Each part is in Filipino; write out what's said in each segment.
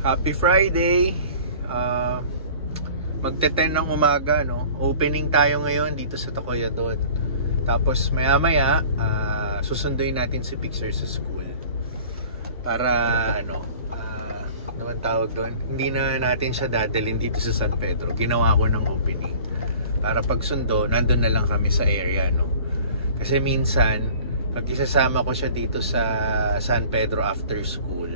Happy Friday! Magte-10 ng umaga, no? Opening tayo ngayon dito sa Tokoyadon. Tapos maya-maya, susunduin natin si Pixar sa school. Para, naman tawag doon, hindi na natin siya dadalhin dito sa San Pedro. Ginawa ko ng opening. Para pag sundo, nandun na lang kami sa area, no? Kasi minsan, pag isasama ko siya dito sa San Pedro after school,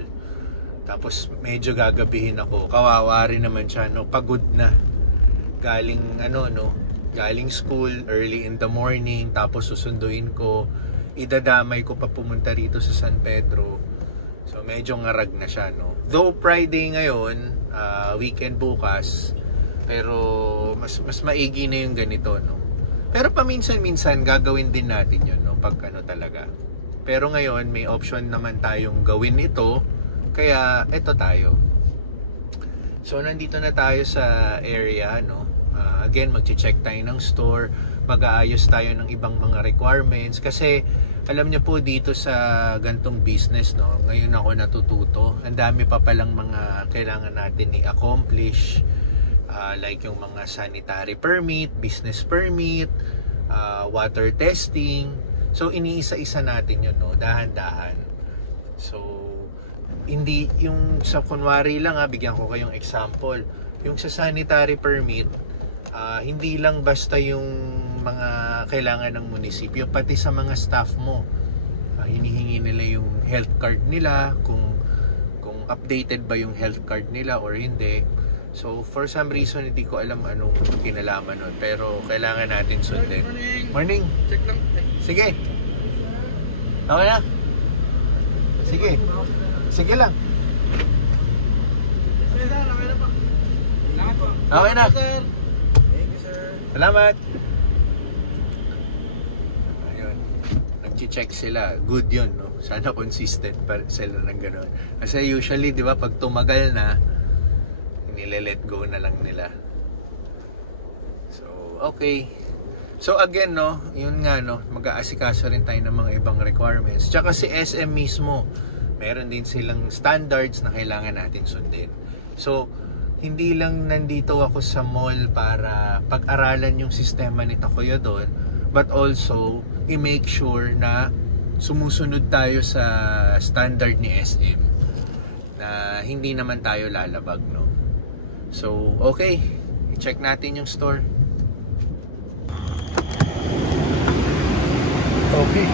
tapos medyo gagabihin ako, kawawa rin naman siya, no? Pagod na. Galing galing school early in the morning, tapos susunduin ko, idadamay ko pa pumunta rito sa San Pedro. So medyo ngarag na siya, no? Though Friday ngayon, weekend bukas, pero mas maigi na yung ganito, no? Pero paminsan-minsan gagawin din natin yun, no? Pag talaga. Pero ngayon may option naman tayong gawin ito, kaya eto tayo. So nandito na tayo sa area, no? Again, magche-check tayo ng store, mag-aayos tayo ng ibang mga requirements kasi alam niyo po dito sa gantong business, no, ngayon ako natututo. Ang dami pa palang mga kailangan natin i-accomplish, like yung mga sanitary permit, business permit, water testing. So iniisa-isa natin yun, no, dahan-dahan. So hindi yung sa kunwari lang, bigyan ko kayong example. Yung sa sanitary permit, hindi lang basta yung mga kailangan ng munisipyo, pati sa mga staff mo, hinihingi nila yung health card nila, kung updated ba yung health card nila or hindi. So for some reason hindi ko alam anong kinalaman nun, pero kailangan natin sundin. Morning. Check lang. Sige. Okay na? Sige. Sige lang. Okay na. Salamat. Ayun. Nag-check sila. Good yun, no? Sana consistent pa sila ng gano'n. Kasi usually, di ba, pag tumagal na, nile-let go na lang nila. So, okay. So, again, no, yun nga, no, mag-aasikaso rin tayo ng mga ibang requirements. Tsaka si SM mismo, meron din silang standards na kailangan natin sundin. So, hindi lang nandito ako sa mall para pag-aralan yung sistema ni Tokoyadon, but also i-make sure na sumusunod tayo sa standard ni SM, na hindi naman tayo lalabag, no? So, okay. I-check natin yung store. Okay.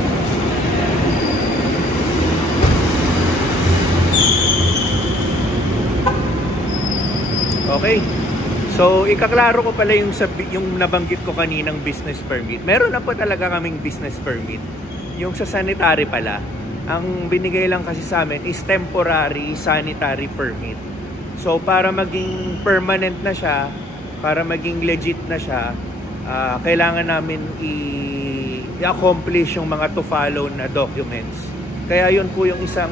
Okay. So, ikaklaro ko pala yung nabanggit ko kaninang business permit. Meron na po talaga kaming business permit. Yung sa sanitary pala, ang binigay lang kasi sa amin is temporary sanitary permit. So, para maging permanent na siya, para maging legit na siya, kailangan namin i-accomplish yung mga to follow na documents. Kaya yun po yung isa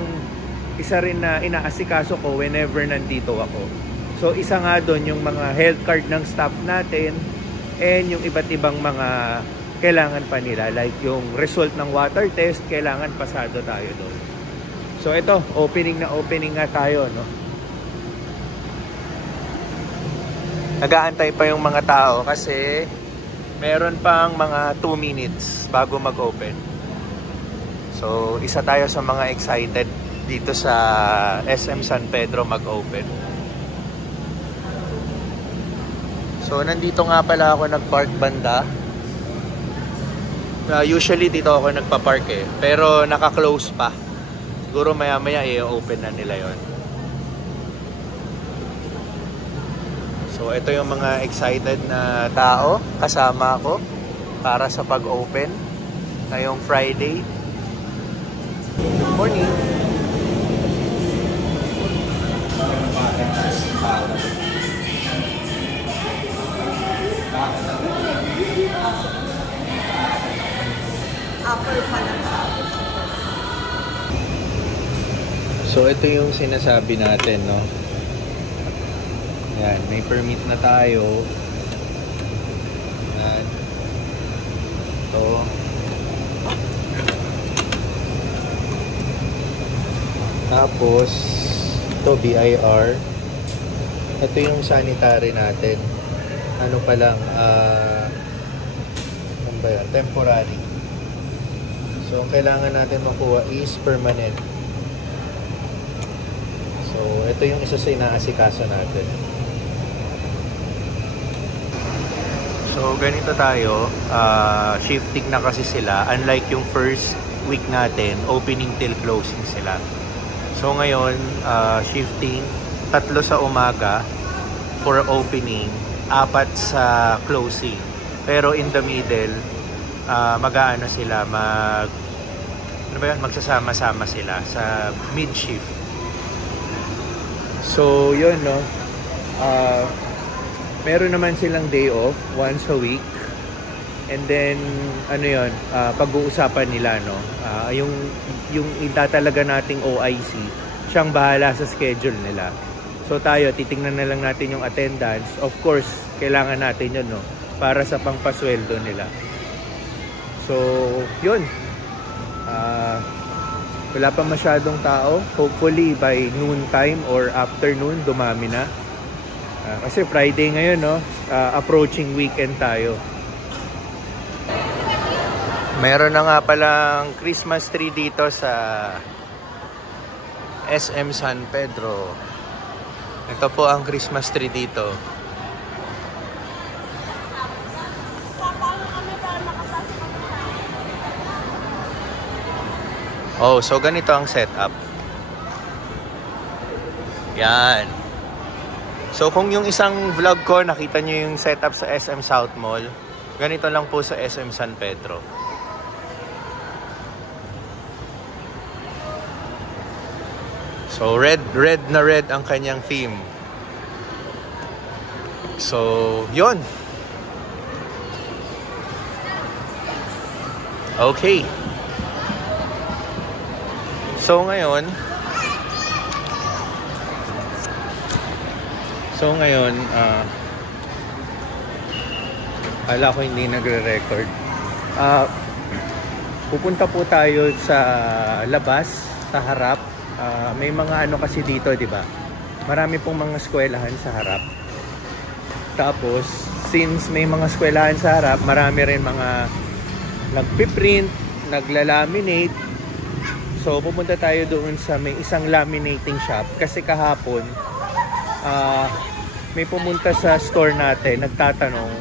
rin na inaasikaso ko whenever nandito ako. So isa nga doon yung mga health card ng staff natin and yung iba't ibang mga kailangan pa nila, like yung result ng water test, kailangan pasado tayo doon. So ito, opening nga tayo, no? Nag-aantay pa yung mga tao kasi meron pang mga 2 minutes bago mag-open. So isa tayo sa mga excited dito sa SM San Pedro mag-open. So, nandito nga pala ako nag-park banda. Usually, dito ako nagpa-park eh. Pero, naka-close pa. Siguro maya-maya i-open na nila yon. So, ito yung mga excited na tao kasama ako para sa pag-open ngayong Friday. Good morning! So ito yung sinasabi natin, no? Ayan, may permit na tayo. Ayan. Ito. Tapos Ito, BIR. Ito yung sanitary natin. Ano pa lang, ano ba yan? Temporary. So, ang kailangan natin makuha is permanent. So, ito yung isa sa inaasikaso natin. So, ganito tayo. Shifting na kasi sila. Unlike yung first week natin, opening till closing sila. So, ngayon, shifting. 3 sa umaga for opening, 4 sa closing. Pero in the middle, mag-aano sila, magsasama-sama sila sa mid-shift. So, yun, no? Meron naman silang day off once a week. And then, ano yun, pag-uusapan nila, no? Yung itatalaga nating OIC, siyang bahala sa schedule nila. So tayo, titingnan na lang natin yung attendance. Of course, kailangan natin yun, no? Para sa pangpasweldo nila. So, yun. Wala pa masyadong tao. Hopefully, by noon time or afternoon, dumami na. Kasi Friday ngayon, no? Approaching weekend tayo. Meron na nga palang Christmas tree dito sa SM San Pedro. Ito po ang Christmas tree dito. Oh, so ganito ang setup. Yan. So kung yung isang vlog ko, nakita nyo yung setup sa SM South Mall, ganito lang po sa SM San Pedro. So red na red ang kanyang theme. So, yun. Okay. So ngayon, akala ko hindi nagre-record. Pupunta po tayo sa labas, sa harap. May mga ano kasi dito, di ba? Marami pong mga eskwelahan sa harap. Tapos, since may mga eskwelahan sa harap, marami rin mga nagpiprint, naglalaminate. So, pupunta tayo doon sa may isang laminating shop. Kasi kahapon, may pumunta sa store natin, nagtatanong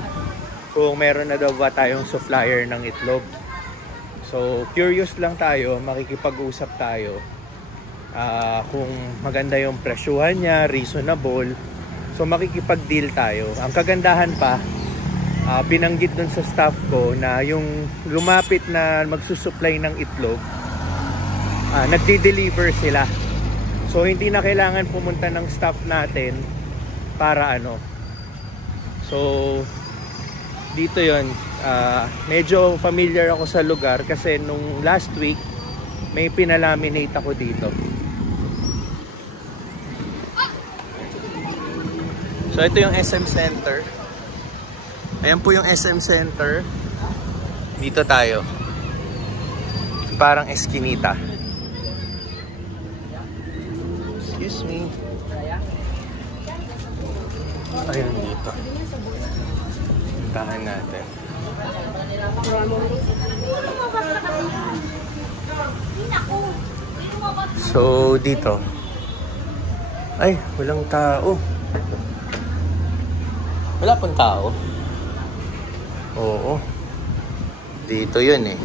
kung meron na daw ba tayong supplier ng itlog. So, curious lang tayo, makikipag-usap tayo. Kung maganda yung presyuhan niya, reasonable, so makikipag-deal tayo. Ang kagandahan pa, binanggit dun sa staff ko na yung lumapit na magsusupply ng itlog, nagdi-deliver sila. So hindi na kailangan pumunta ng staff natin para ano. So dito yon, medyo familiar ako sa lugar kasi nung last week may pinalaminate ako dito. So ito yung SM Center. Ayan po yung SM Center. Dito tayo. Parang eskinita. Excuse me. Ayan dito. Puntahan natin. So dito. Ay, walang tao. Wala pang tao. Oo. Dito yun eh.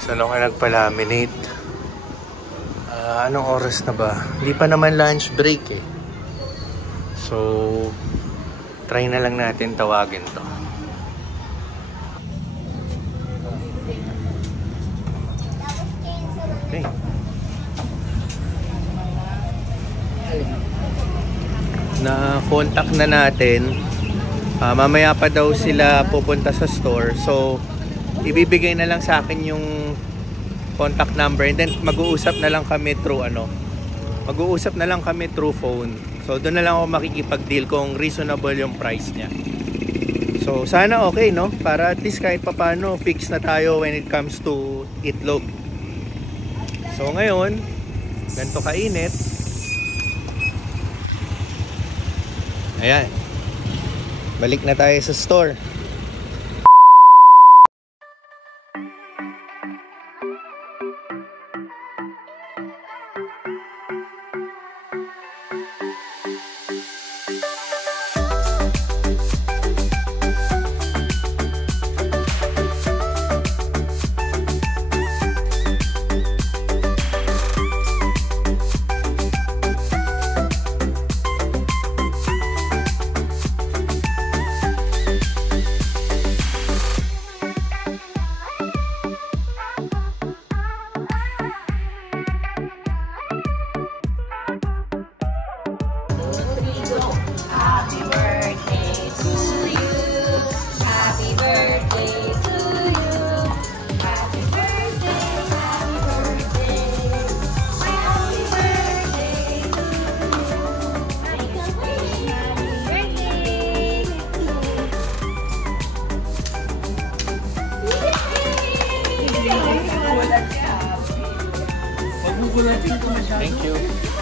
Saan ako nagpa-laminate? Anong oras na ba? Hindi pa naman lunch break eh. So, try na lang natin tawagin to. Okay. Na-contact na natin. Mamaya pa daw sila pupunta sa store. So, ibibigay na lang sa akin yung contact number and then mag-uusap na lang kami through mag-uusap na lang kami through phone. So, doon na lang ako makikipag-deal kung reasonable yung price niya. So, sana okay, no? Para at least kahit papano fix na tayo when it comes to itlog. So, ngayon, ganito kainit. Ayan. Balik na tayo sa store. Thank you.